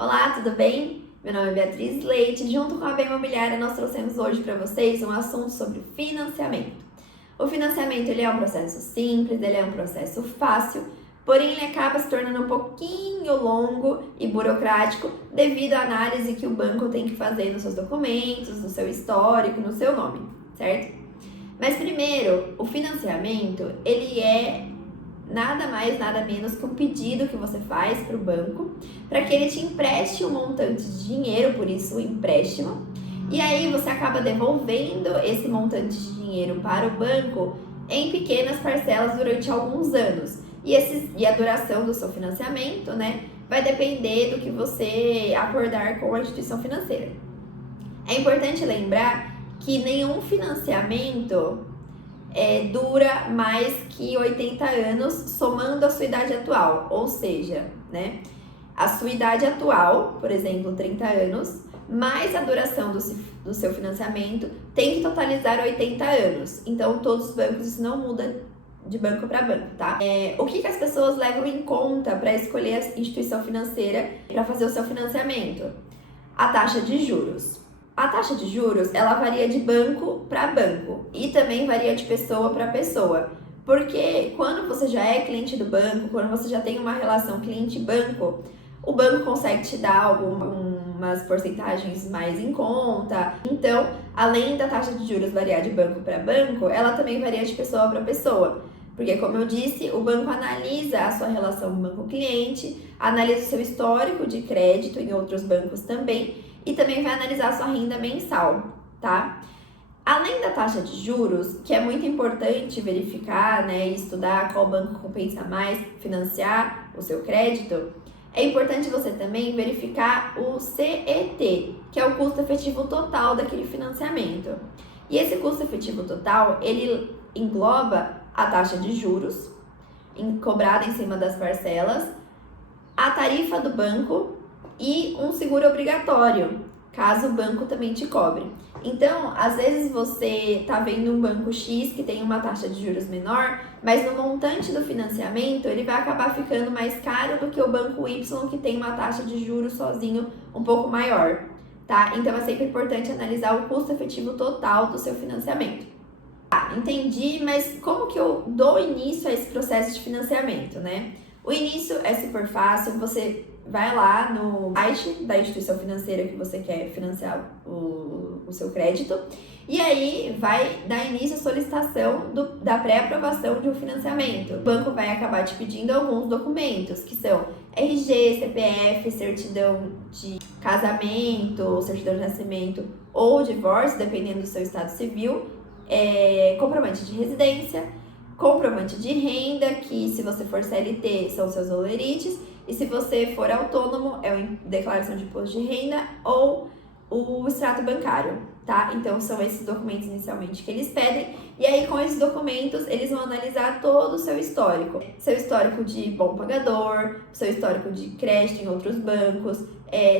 Olá, tudo bem? Meu nome é Beatriz Leite e junto com a B Imobiliária nós trouxemos hoje para vocês um assunto sobre financiamento. O financiamento ele é um processo simples, ele é um processo fácil, porém ele acaba se tornando um pouquinho longo e burocrático devido à análise que o banco tem que fazer nos seus documentos, no seu histórico, no seu nome, certo? Mas primeiro, o financiamento ele é nada mais, nada menos que um pedido que você faz para o banco para que ele te empreste um montante de dinheiro, por isso o empréstimo, e aí você acaba devolvendo esse montante de dinheiro para o banco em pequenas parcelas durante alguns anos. E a duração do seu financiamento, né, vai depender do que você acordar com a instituição financeira. É importante lembrar que nenhum financiamento dura mais que 80 anos somando a sua idade atual, ou seja, né, a sua idade atual, por exemplo, 30 anos, mais a duração do seu financiamento tem que totalizar 80 anos. Então, todos os bancos, isso não muda de banco para banco, tá? O que as pessoas levam em conta para escolher a instituição financeira para fazer o seu financiamento? A taxa de juros. A taxa de juros, ela varia de banco para banco e também varia de pessoa para pessoa. Porque quando você já é cliente do banco, quando você já tem uma relação cliente-banco, o banco consegue te dar algumas porcentagens mais em conta. Então, além da taxa de juros variar de banco para banco, ela também varia de pessoa para pessoa. Porque, como eu disse, o banco analisa a sua relação banco-cliente, analisa o seu histórico de crédito em outros bancos também, e também vai analisar a sua renda mensal, tá? Além da taxa de juros, que é muito importante verificar, né, e estudar qual banco compensa mais financiar o seu crédito, é importante você também verificar o CET, que é o custo efetivo total daquele financiamento. E esse custo efetivo total, ele engloba a taxa de juros cobrada em cima das parcelas, a tarifa do banco e um seguro obrigatório, caso o banco também te cobre. Então, às vezes você tá vendo um banco X que tem uma taxa de juros menor, mas no montante do financiamento ele vai acabar ficando mais caro do que o banco Y que tem uma taxa de juros sozinho um pouco maior, tá? Então é sempre importante analisar o custo efetivo total do seu financiamento. Entendi, mas como que eu dou início a esse processo de financiamento, né? O início é super fácil, você vai lá no site da instituição financeira que você quer financiar o seu crédito e aí vai dar início à solicitação da pré-aprovação de um financiamento. O banco vai acabar te pedindo alguns documentos, que são RG, CPF, certidão de casamento, certidão de nascimento ou divórcio, dependendo do seu estado civil, comprovante de residência, comprovante de renda, que se você for CLT são seus olerites, e se você for autônomo é a declaração de imposto de renda ou o extrato bancário, tá? Então são esses documentos inicialmente que eles pedem, e aí com esses documentos eles vão analisar todo o seu histórico de bom pagador, seu histórico de crédito em outros bancos,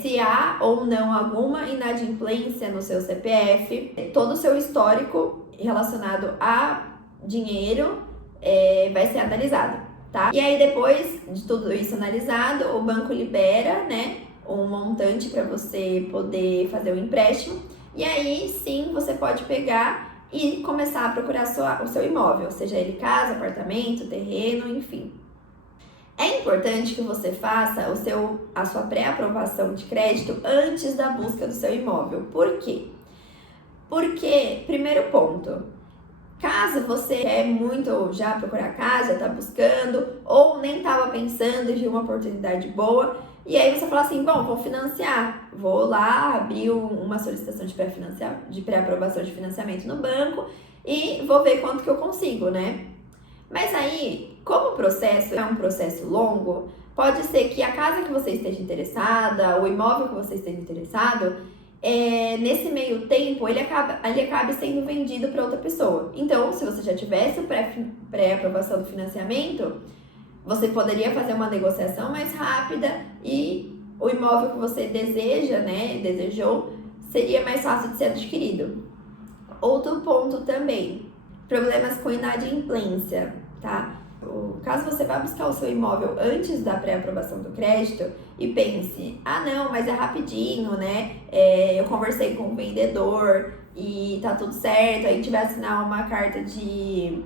se há ou não alguma inadimplência no seu CPF, todo o seu histórico relacionado a dinheiro vai ser analisado, tá? E aí depois de tudo isso analisado, o banco libera, né, um montante para você poder fazer o empréstimo, e aí sim você pode pegar e começar a procurar o seu imóvel, seja ele casa, apartamento, terreno, enfim. É importante que você faça a sua pré-aprovação de crédito antes da busca do seu imóvel. Por quê? Porque, primeiro ponto, caso você quer muito já procurar casa, já está buscando, ou nem estava pensando e viu uma oportunidade boa, e aí você fala assim, bom, vou financiar, vou lá abrir uma solicitação de pré-aprovação de financiamento no banco e vou ver quanto que eu consigo, né? Mas aí, como o processo é um processo longo, pode ser que a casa que você esteja interessada, o imóvel que você esteja interessado, nesse meio tempo ele acabe sendo vendido para outra pessoa. Então, se você já tivesse o pré-aprovação do financiamento, você poderia fazer uma negociação mais rápida e o imóvel que você desejou, seria mais fácil de ser adquirido. Outro ponto também, problemas com inadimplência, tá? Caso você vá buscar o seu imóvel antes da pré-aprovação do crédito e pense, ah não, mas é rapidinho, né? Eu conversei com o vendedor e tá tudo certo, aí a gente vai assinar uma carta de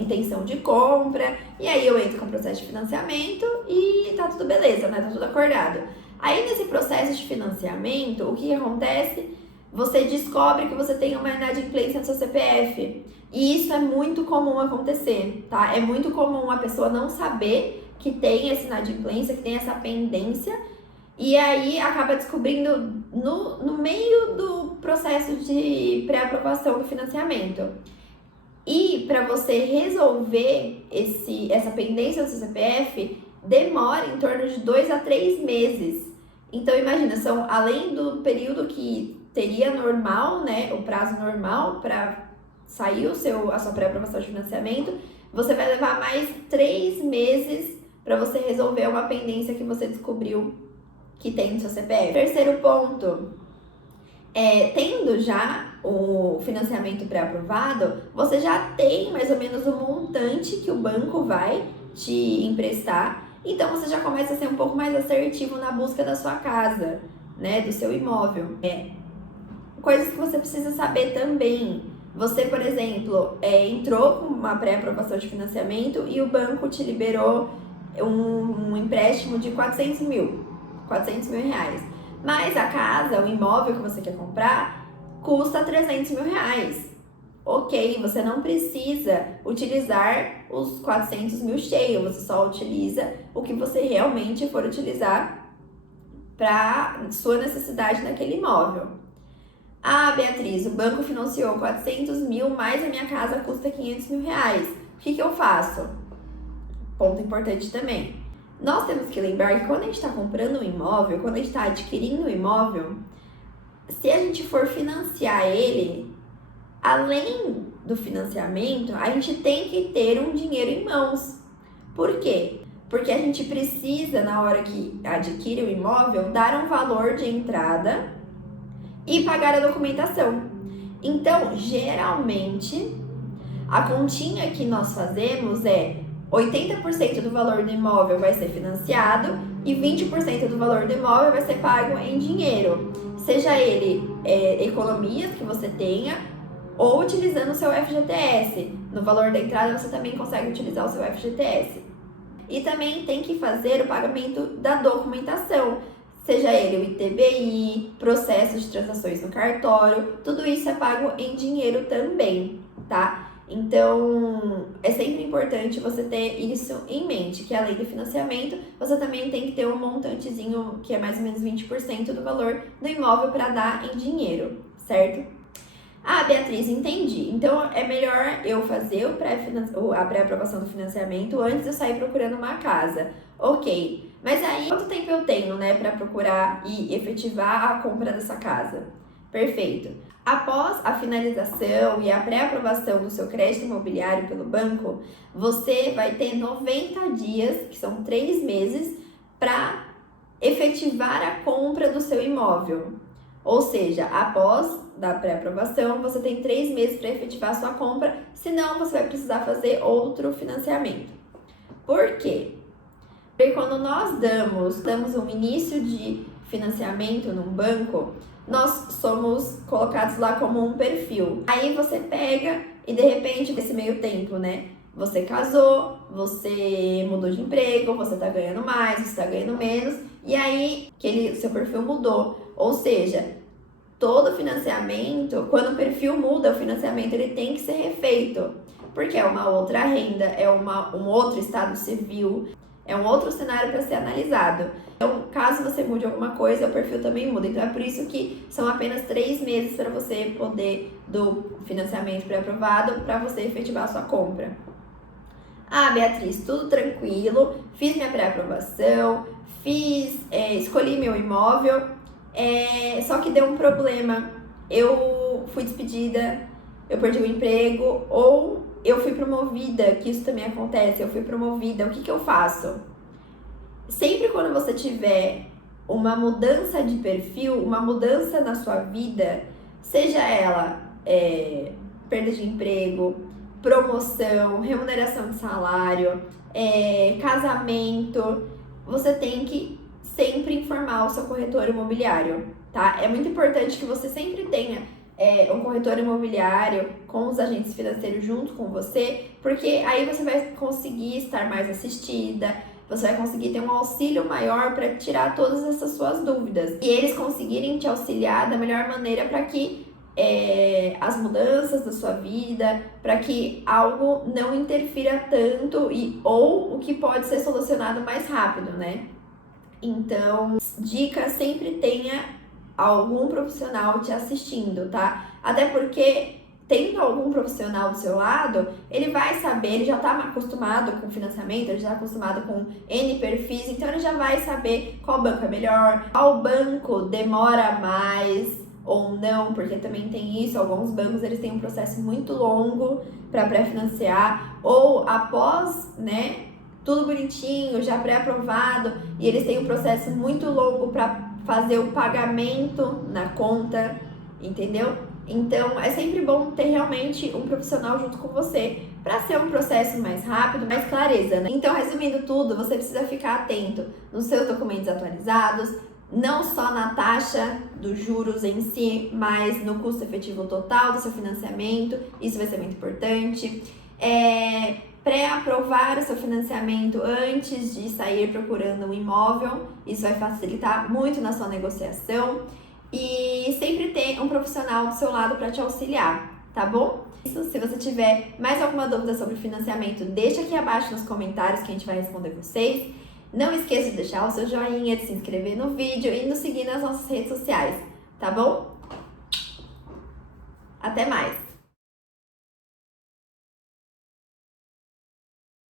intenção de compra, e aí eu entro com o processo de financiamento e tá tudo beleza, né? Tá tudo acordado. Aí nesse processo de financiamento, o que acontece? Você descobre que você tem uma inadimplência no seu CPF. E isso é muito comum acontecer, tá? É muito comum a pessoa não saber que tem essa inadimplência, que tem essa pendência, e aí acaba descobrindo no meio do processo de pré-aprovação do financiamento. E para você resolver essa pendência do seu CPF, demora em torno de 2 a 3 meses. Então imagina, além do período que teria normal, né, o prazo normal para sair a sua pré-aprovação de financiamento, você vai levar mais 3 meses para você resolver uma pendência que você descobriu que tem no seu CPF. Terceiro ponto, tendo já o financiamento pré-aprovado, você já tem mais ou menos o montante que o banco vai te emprestar, então você já começa a ser um pouco mais assertivo na busca da sua casa, né, do seu imóvel. Coisas que você precisa saber também. Você, por exemplo, entrou com uma pré-aprovação de financiamento e o banco te liberou um empréstimo de 400 mil reais. Mas a casa, o imóvel que você quer comprar, custa 300 mil reais. Ok, você não precisa utilizar os 400 mil cheios, você só utiliza o que você realmente for utilizar para sua necessidade naquele imóvel. Ah, Beatriz, o banco financiou 400 mil, mas a minha casa custa 500 mil reais. O que eu faço? Ponto importante também. Nós temos que lembrar que quando a gente está comprando um imóvel, quando a gente está adquirindo um imóvel, se a gente for financiar ele, além do financiamento, a gente tem que ter um dinheiro em mãos. Por quê? Porque a gente precisa, na hora que adquire o imóvel, dar um valor de entrada e pagar a documentação. Então, geralmente, a continha que nós fazemos é 80% do valor do imóvel vai ser financiado e 20% do valor do imóvel vai ser pago em dinheiro. Seja ele economias que você tenha ou utilizando o seu FGTS. No valor da entrada você também consegue utilizar o seu FGTS. E também tem que fazer o pagamento da documentação. Seja ele o ITBI, processo de transações no cartório, tudo isso é pago em dinheiro também, tá? Então, é sempre importante você ter isso em mente, que além do financiamento, você também tem que ter um montantezinho, que é mais ou menos 20% do valor do imóvel para dar em dinheiro, certo? Ah, Beatriz, entendi. Então, é melhor eu fazer a pré-aprovação do financiamento antes de eu sair procurando uma casa. Ok, mas aí quanto tempo eu tenho, né, para procurar e efetivar a compra dessa casa? Perfeito. Após a finalização e a pré-aprovação do seu crédito imobiliário pelo banco, você vai ter 90 dias, que são 3 meses, para efetivar a compra do seu imóvel. Ou seja, após da pré-aprovação, você tem 3 meses para efetivar a sua compra, senão você vai precisar fazer outro financiamento. Por quê? Porque quando nós damos um início de financiamento num banco, nós somos colocados lá como um perfil. Aí você pega e de repente, nesse meio tempo, né? Você casou, você mudou de emprego, você tá ganhando mais, você tá ganhando menos, e aí seu perfil mudou. Ou seja, todo financiamento, quando o perfil muda, o financiamento ele tem que ser refeito, porque é uma outra renda, é um outro estado civil, é um outro cenário para ser analisado. Então, caso você mude alguma coisa, o perfil também muda. Então, é por isso que são apenas 3 meses para você poder, do financiamento pré-aprovado, para você efetivar a sua compra. Ah, Beatriz, tudo tranquilo, fiz minha pré-aprovação, escolhi meu imóvel, só que deu um problema. Eu fui despedida, eu perdi o emprego, ou eu fui promovida, que isso também acontece, eu fui promovida, o que eu faço? Sempre quando você tiver uma mudança de perfil, uma mudança na sua vida, seja ela perda de emprego, promoção, remuneração de salário, casamento, você tem que sempre informar o seu corretor imobiliário, tá? É muito importante que você sempre tenha um corretor imobiliário com os agentes financeiros junto com você, porque aí você vai conseguir estar mais assistida, você vai conseguir ter um auxílio maior para tirar todas essas suas dúvidas e eles conseguirem te auxiliar da melhor maneira para que as mudanças da sua vida, para que algo não interfira tanto ou o que pode ser solucionado mais rápido, né? Então, dica, sempre tenha algum profissional te assistindo, tá? Até porque tendo algum profissional do seu lado, ele vai saber, ele já está acostumado com financiamento, ele já está acostumado com N perfis, então ele já vai saber qual banco é melhor, qual banco demora mais ou não, porque também tem isso, alguns bancos eles têm um processo muito longo para pré-financiar, ou após, né, tudo bonitinho, já pré-aprovado, e eles têm um processo muito longo para fazer o pagamento na conta, entendeu? Então, é sempre bom ter realmente um profissional junto com você para ser um processo mais rápido, mais clareza, né? Então, resumindo tudo, você precisa ficar atento nos seus documentos atualizados, não só na taxa dos juros em si, mas no custo efetivo total do seu financiamento, isso vai ser muito importante. Pré-aprovar o seu financiamento antes de sair procurando um imóvel, isso vai facilitar muito na sua negociação. E sempre ter um profissional do seu lado para te auxiliar, tá bom? Isso, se você tiver mais alguma dúvida sobre financiamento, deixa aqui abaixo nos comentários que a gente vai responder vocês. Não esqueça de deixar o seu joinha, de se inscrever no vídeo e nos seguir nas nossas redes sociais, tá bom? Até mais!